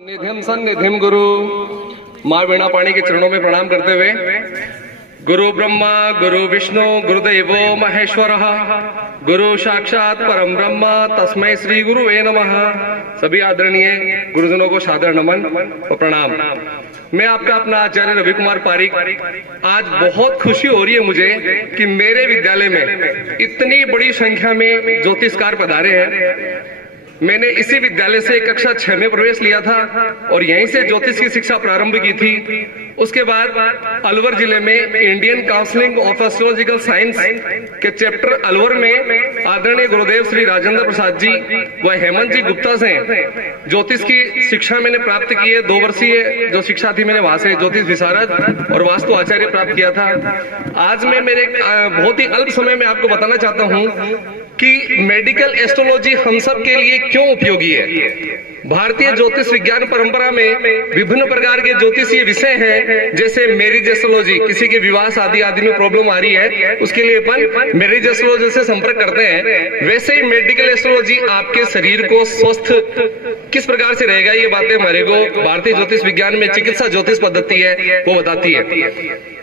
निधिम सन्निधिम गुरु माँ वीणा पाणी के चरणों में प्रणाम करते हुए गुरु ब्रह्मा गुरु विष्णु गुरुदेवो महेश्वर गुरु साक्षात परम ब्रह्म तस्मै श्री गुरुवे नमः। सभी आदरणीय गुरुजनों को सादर नमन और प्रणाम। मैं आपका अपना आचार्य रवि कुमार पारिक। आज बहुत खुशी हो रही है मुझे कि मेरे विद्यालय में इतनी बड़ी संख्या में ज्योतिषकार पधारे हैं। मैंने इसी विद्यालय से कक्षा 6 में प्रवेश लिया था और यहीं से ज्योतिष की शिक्षा प्रारंभ की थी। उसके बाद अलवर जिले में Indian counselling of astrological science के चैप्टर अलवर में आदरणीय गुरुदेव श्री राजेंद्र प्रसाद जी व हेमंत जी गुप्ता से ज्योतिष की शिक्षा मैंने प्राप्त की है। 2 वर्षीय जो शिक्षा थी मैंने वहां से ज्योतिष विशारद और वास्तु आचार्य प्राप्त किया था। आज मैं मेरे बहुत ही अल्प समय में आपको बताना चाहता हूँ कि मेडिकल एस्ट्रोलॉजी हम सब के लिए क्यों उपयोगी है। भारतीय ज्योतिष विज्ञान परंपरा में विभिन्न प्रकार के ज्योतिषीय विषय हैं, जैसे मैरिज एस्ट्रोलॉजी, किसी के विवाह शादी आदि में प्रॉब्लम आ रही है उसके लिए अपन मैरिज एस्ट्रोलॉजी से संपर्क करते हैं। वैसे ही मेडिकल एस्ट्रोलॉजी आपके शरीर को स्वस्थ किस प्रकार से रहेगा ये बातें हमारे को भारतीय ज्योतिष विज्ञान में चिकित्सा ज्योतिष पद्धति है वो बताती है।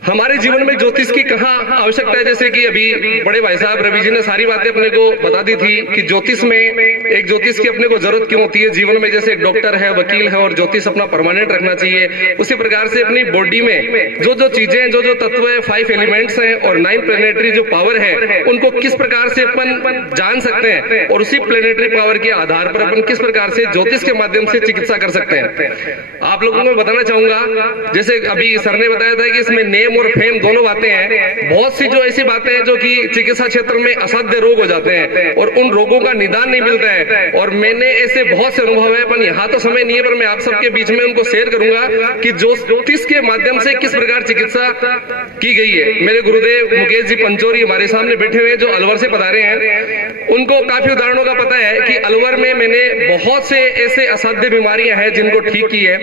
हमारे जीवन में ज्योतिष की कहाँ आवश्यकता है, जैसे कि अभी बड़े भाई साहब रवि जी ने सारी बातें अपने को बता दी थी कि ज्योतिष में एक ज्योतिष की अपने को जरूरत क्यों होती है जीवन में। जैसे डॉक्टर है, वकील है और ज्योतिष अपना परमानेंट रखना चाहिए, उसी प्रकार से अपनी बॉडी में जो जो चीजें जो जो तत्व है, 5 एलिमेंट्स हैं और 9 प्लेनेटरी जो पावर है उनको किस प्रकार से अपन जान सकते हैं और उसी प्लेनेटरी पावर के आधार पर अपन किस प्रकार से ज्योतिष के माध्यम से चिकित्सा कर सकते हैं। आप लोगों को बताना चाहूंगा, जैसे अभी सर ने बताया था कि इसमें नेम और फेम दोनों बातें हैं। बहुत सी जो ऐसी बातें हैं जो कि चिकित्सा क्षेत्र में असाध्य रोग हो जाते हैं और उन रोगों का निदान नहीं मिलता है। और मैंने ऐसे बहुत से अनुभव है, पर यहाँ तो समय नहीं है, पर मैं आप सबके बीच में उनको शेयर करूंगा कि ज्योतिष के माध्यम से किस प्रकार चिकित्सा की गई है। मेरे गुरुदेव मुकेश जी पंचोरी हमारे सामने बैठे हुए जो अलवर से पधारे हैं, उनको काफी उदाहरणों का पता है कि अलवर में मैंने बहुत से ऐसे असाध्य बीमारियां हैं जिनको ठीक की है।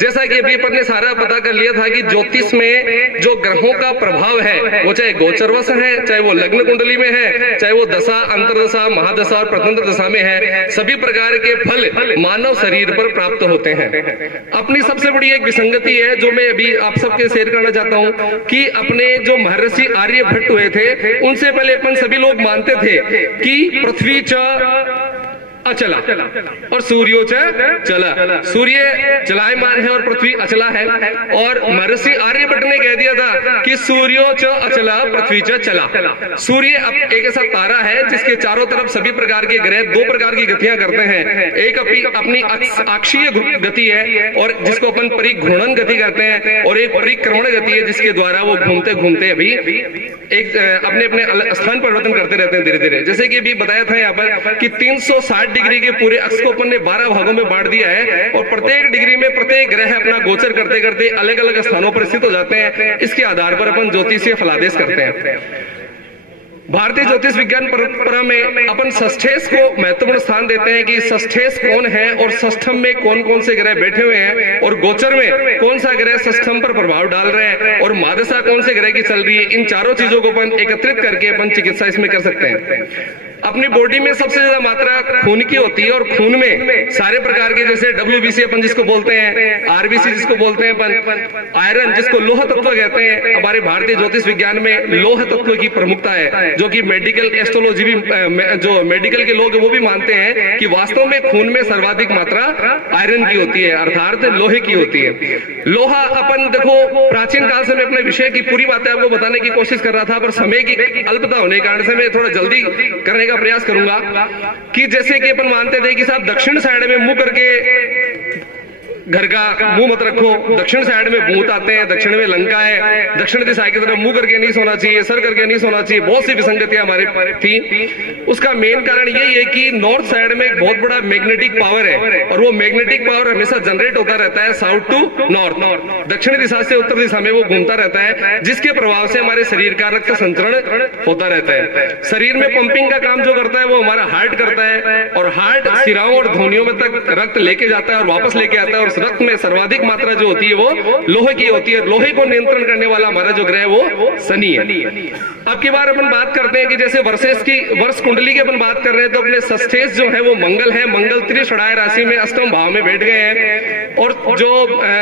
जैसा कि अभी अपन ने सारा पता कर लिया था कि ज्योतिष में जो ग्रहों का प्रभाव है वो चाहे गोचरवश है, चाहे वो लग्न कुंडली में है, चाहे वो दशा अंतरदशा महादशा और प्रतंत्र दशा में है, सभी प्रकार के फल मानव शरीर पर प्राप्त होते हैं। अपनी सबसे बड़ी एक विसंगति है जो मैं अभी आप सबके शेयर करना चाहता हूं कि अपने जो महर्षि आर्यभट्ट हुए थे उनसे पहले अपन सभी लोग मानते थे कि पृथ्वी अचला और सूर्यो चला, सूर्य चलायमान है और पृथ्वी अचला है। और महर्षि आर्यभट्ट ने कह दिया था कि सूर्यो अचला पृथ्वी चला। सूर्य एक ऐसा तारा है जिसके चारों तरफ सभी प्रकार के ग्रह 2 प्रकार की गतियां करते हैं। एक अपनी अक्षीय गति है और जिसको अपन परिघूर्णन गति करते हैं, और एक परिक्रमण गति है जिसके द्वारा वो घूमते घूमते अभी एक अपने अपने स्थान परिवर्तन करते रहते हैं धीरे धीरे। जैसे कि अभी बताया था यहाँ पर कि 360 डिग्री के पूरे अक्ष को अपन ने 12 भागों में बांट दिया है और प्रत्येक डिग्री में प्रत्येक ग्रह अपना गोचर करते करते अलग अलग स्थानों पर स्थित हो जाते हैं। इसके आधार पर अपन ज्योतिषीय फलादेश करते हैं। भारतीय ज्योतिष विज्ञान परंपरा में अपन षष्ठेश को महत्वपूर्ण स्थान देते हैं कि षष्ठेश कौन है और षष्ठम में कौन कौन से ग्रह बैठे हुए हैं और गोचर में कौन सा ग्रह षष्ठम पर प्रभाव डाल रहे हैं और महादशा कौन से ग्रह की चल रही है। इन चारों चीजों को अपन एकत्रित करके अपन चिकित्सा इसमें कर सकते हैं। अपनी बॉडी में सबसे ज्यादा मात्रा खून की होती है और खून में सारे प्रकार के, जैसे WBC अपन जिसको बोलते हैं, RBC जिसको बोलते हैं अपन, आयरन जिसको लोह तत्व कहते हैं। हमारे भारतीय ज्योतिष विज्ञान में लोह तत्व की प्रमुखता है, जो कि मेडिकल एस्ट्रोलॉजी भी जो मेडिकल के लोग वो भी मानते हैं कि वास्तव में खून में सर्वाधिक मात्रा आयरन की होती है, अर्थात लोहे की होती है। लोहा अपन देखो प्राचीन काल से मैं अपने विषय की पूरी बातें आपको बताने की कोशिश कर रहा था, पर समय की अल्पता होने के कारण से मैं थोड़ा जल्दी करने का प्रयास करूंगा कि जैसे कि अपन मानते थे कि साहब दक्षिण साइड में मुंह करके घर का मुंह मत रखो, दक्षिण साइड में भूत आते हैं, दक्षिण में लंका है, दक्षिण दिशा की तरफ मुंह करके नहीं सोना चाहिए, सर करके नहीं सोना चाहिए। बहुत सी विसंगतियां हमारे थी। उसका मेन कारण यही है कि नॉर्थ साइड में एक बहुत बड़ा मैग्नेटिक पावर है और वो मैग्नेटिक पावर हमेशा जनरेट होता रहता है साउथ टू नॉर्थ, दक्षिण दिशा से उत्तर दिशा में वो घूमता रहता है, जिसके प्रभाव से हमारे शरीर का रक्त संचरण होता रहता है। शरीर में पंपिंग का काम जो करता है वो हमारा हार्ट करता है और हार्ट सिराओं और ध्वनियों में तक रक्त लेके जाता है और वापस लेके आता है और उस रक्त में सर्वाधिक मात्रा जो होती है वो लोहे की होती है। लोहे को नियंत्रण करने वाला हमारा जो ग्रह वो शनि है। अब की बार अपन बात करते हैं कि जैसे वर्ष कुंडली की अपन बात कर रहे हैं तो अपने षष्ठेश जो है वो मंगल है। मंगल त्रिषणाय राशि में अष्टम भाव में बैठ गए हैं और जो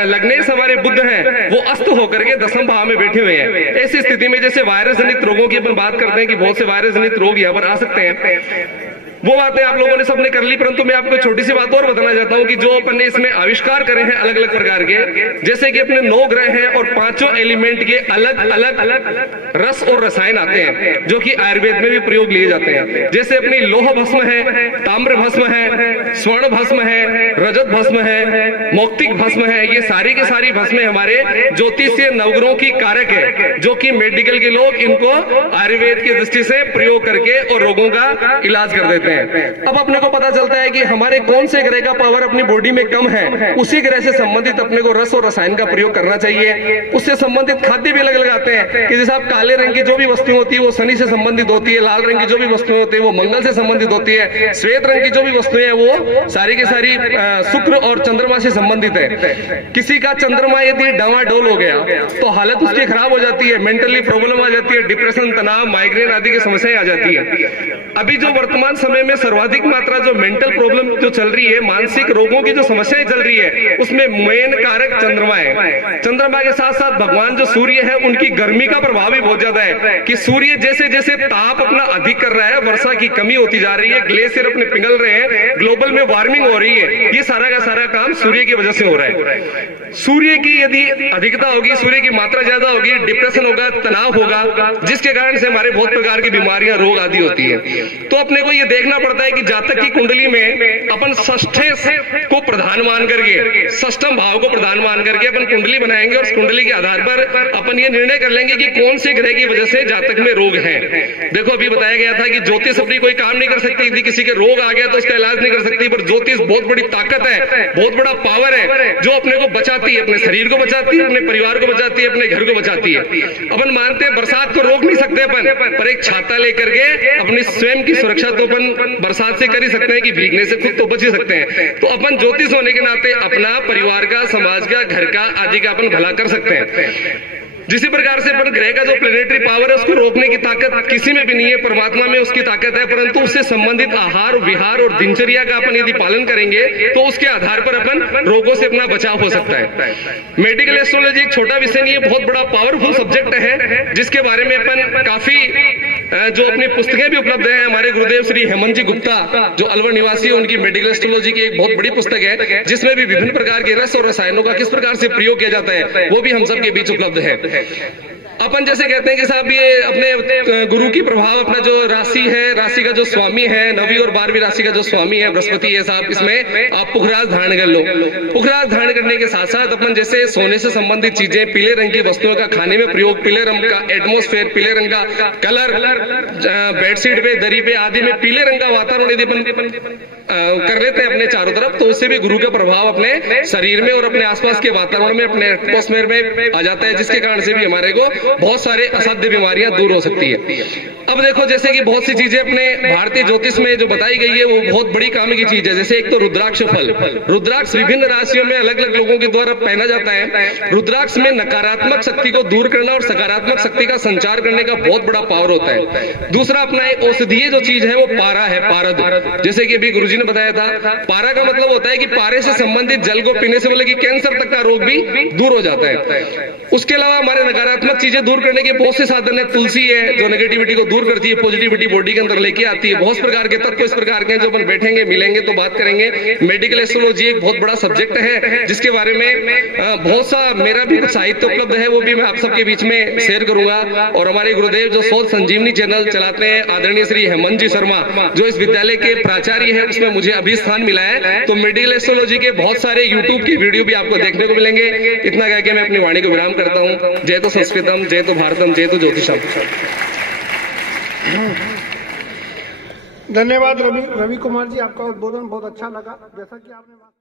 लग्नेश हमारे बुध हैं वो अस्त होकर के दसम भाव में बैठे हुए हैं। ऐसी स्थिति में जैसे वायरस जनित रोगों की अपन बात करते हैं कि बहुत से वायरस जनित रोग यहाँ पर आ सकते हैं, वो बातें आप लोगों ने सबने कर ली, परंतु मैं आपको छोटी सी बात और बताना चाहता हूं कि जो अपन ने इसमें आविष्कार करे हैं अलग अलग प्रकार के, जैसे कि अपने 9 ग्रह हैं और 5 एलिमेंट के अलग अलग रस और रसायन आते हैं जो कि आयुर्वेद में भी प्रयोग लिए जाते हैं। जैसे अपनी लोह भस्म है, ताम्र भस्म है, स्वर्ण भस्म है, रजत भस्म है, मौक्तिक भस्म है। ये सारी की सारी भस्में हमारे ज्योतिषीय नवग्रहों की कारक है जो कि मेडिकल के लोग इनको आयुर्वेद की दृष्टि से प्रयोग करके और रोगों का इलाज कर देते हैं। अब अपने को पता चलता है कि हमारे कौन से ग्रह का पावर अपनी बॉडी में कम है, उसी ग्रह से संबंधित अपने को रस और रसायन का प्रयोग करना चाहिए। उससे संबंधित खाद्य भी अलग अलग आते हैं कि जैसे आप काले रंग की जो भी वस्तु होती है वो शनि से संबंधित होती है, लाल रंग की जो भी वस्तुएं होती है वो मंगल से संबंधित होती है, श्वेत रंग की जो भी वस्तुएं हैं वो सारी की सारी शुक्र और चंद्रमा से संबंधित है। किसी का चंद्रमा यदि डावाडोल हो गया तो हालत उसकी खराब हो जाती है, मेंटली प्रॉब्लम आ जाती है, डिप्रेशन, तनाव, माइग्रेन आदि की समस्याएं आ जाती है। अभी जो वर्तमान समय में सर्वाधिक मात्रा जो मेंटल प्रॉब्लम जो चल रही है, मानसिक रोगों की जो समस्याएं चल रही है, उसमें मेन कारक चंद्रमा है। चंद्रमा के साथ साथ भगवान जो सूर्य है उनकी गर्मी का प्रभाव भी बहुत ज्यादा है कि सूर्य जैसे जैसे ताप अपना अधिक कर रहा है, वर्षा की कमी होती जा रही है, ग्लेशियर अपने पिघल रहे हैं, ग्लोबल में वार्मिंग हो रही है। ये सारा का सारा काम सूर्य की वजह से हो रहा है। सूर्य की यदि अधिकता होगी, सूर्य की मात्रा ज्यादा होगी, डिप्रेशन होगा, तनाव होगा, जिसके कारण से हमारे बहुत प्रकार की बीमारियां, रोग आदि होती है। तो अपने को ये देखना पड़ता है कि जातक की कुंडली में अपन षष्ठेश को प्रधान मान करके, षष्ठम भाव को प्रधान मान करके अपन कुंडली बनाएंगे और उस कुंडली के आधार पर अपन ये निर्णय कर लेंगे कि कौन से ग्रह की वजह से जातक में रोग है। देखो अभी बताया गया था कि ज्योतिष अपनी कोई काम नहीं कर सकती, यदि किसी के रोग आ गया तो उसका इलाज नहीं कर सकती, पर ज्योतिष बहुत बड़ी ताकत है, बहुत बड़ा पावर है जो अपने को बचाती है, अपने शरीर को बचाती है, अपने परिवार को बचाती है, अपने घर को बचाती है। अपन मानते हैं बरसात को रोक नहीं सकते अपन, पर एक छाता लेकर के अपनी स्वयं की सुरक्षा तो अपन बरसात से कर ही सकते हैं कि भीगने से खुद तो बच ही सकते हैं। तो अपन ज्योतिष होने के नाते अपना परिवार का, समाज का, घर का आदि का अपन भला कर सकते हैं। जिसी प्रकार से पर ग्रह का जो प्लेनेटरी पावर है उसको रोकने की ताकत किसी में भी नहीं है, परमात्मा में उसकी ताकत है, परंतु उससे संबंधित आहार, विहार और दिनचर्या का अपन यदि पालन करेंगे तो उसके आधार पर अपन रोगों से अपना बचाव हो सकता है। मेडिकल एस्ट्रोलॉजी एक छोटा विषय नहीं है, बहुत बड़ा पावरफुल सब्जेक्ट है जिसके बारे में अपन काफी जो अपनी पुस्तकें भी उपलब्ध है। हमारे गुरुदेव श्री हेमंत जी गुप्ता जो अलवर निवासी है, उनकी मेडिकल एस्ट्रोलॉजी की एक बहुत बड़ी पुस्तक है जिसमें भी विभिन्न प्रकार के रस और रसायनों का किस प्रकार से प्रयोग किया जाता है वो भी हम सबके बीच उपलब्ध है। अपन जैसे कहते हैं कि साहब ये अपने गुरु की प्रभाव, अपना जो राशि है, राशि का जो स्वामी है, 9वीं और 12वीं राशि का जो स्वामी है बृहस्पति है साहब, इसमें आप पुखराज धारण कर लो। पुखराज धारण करने के साथ साथ अपन जैसे सोने से संबंधित चीजें, पीले रंग की वस्तुओं का खाने में प्रयोग, पीले रंग का एटमोस्फेयर, पीले रंग का कलर बेडशीट पे, दरी पे आदि में पीले रंग का वातावरण यदि अपन कर लेते हैं अपने चारों तरफ, तो उससे भी गुरु का प्रभाव अपने शरीर में और अपने आसपास के वातावरण में, अपने एटमोस्फेयर में आ जाता है, जिसके कारण से भी हमारे को बहुत सारे असाध्य बीमारियां दूर हो सकती है। अब देखो जैसे कि बहुत सी चीजें अपने भारतीय ज्योतिष में जो बताई गई है वो बहुत बड़ी काम की चीज है। जैसे एक तो रुद्राक्ष फल, रुद्राक्ष विभिन्न राशियों में अलग अलग लोगों के द्वारा पहना जाता है। रुद्राक्ष में नकारात्मक शक्ति को दूर करना और सकारात्मक शक्ति का संचार करने का बहुत बड़ा पावर होता है। दूसरा अपना एक औषधीय जो चीज है वो पारा है, पारद। जैसे कि अभी गुरुजी ने बताया था, पारा का मतलब होता है कि पारे से संबंधित जल को पीने से बोले कि कैंसर तक का रोग भी दूर हो जाता है। उसके अलावा हमारे नकारात्मक चीजें दूर करने के बहुत से साधन है। तुलसी है जो नेगेटिविटी को दूर करती है, पॉजिटिविटी बॉडी के अंदर लेके आती है। बहुत प्रकार के तत्व इस प्रकार के जो अपन बैठेंगे मिलेंगे तो बात करेंगे। मेडिकल एस्ट्रोलॉजी एक बहुत बड़ा सब्जेक्ट है जिसके बारे में बहुत सा मेरा भी साहित्य उपलब्ध है, वो भी मैं आप सबके बीच में शेयर करूंगा। और हमारे गुरुदेव जो सोल संजीवनी चैनल चलाते हैं आदरणीय श्री हेमंत जी शर्मा जो इस विद्यालय के प्राचार्य है, उसमें मुझे अभी स्थान मिला है। तो मेडिकल एस्ट्रोलॉजी के बहुत सारे यूट्यूब की वीडियो भी आपको देखने को मिलेंगे। इतना कह के मैं अपनी वाणी को विराम करता हूँ। जय तो संस्कृतम, जय तो भारतम, जय तो ज्योतिषम। धन्यवाद रवि कुमार जी, आपका उद्बोधन बहुत अच्छा लगा। जैसा कि आपने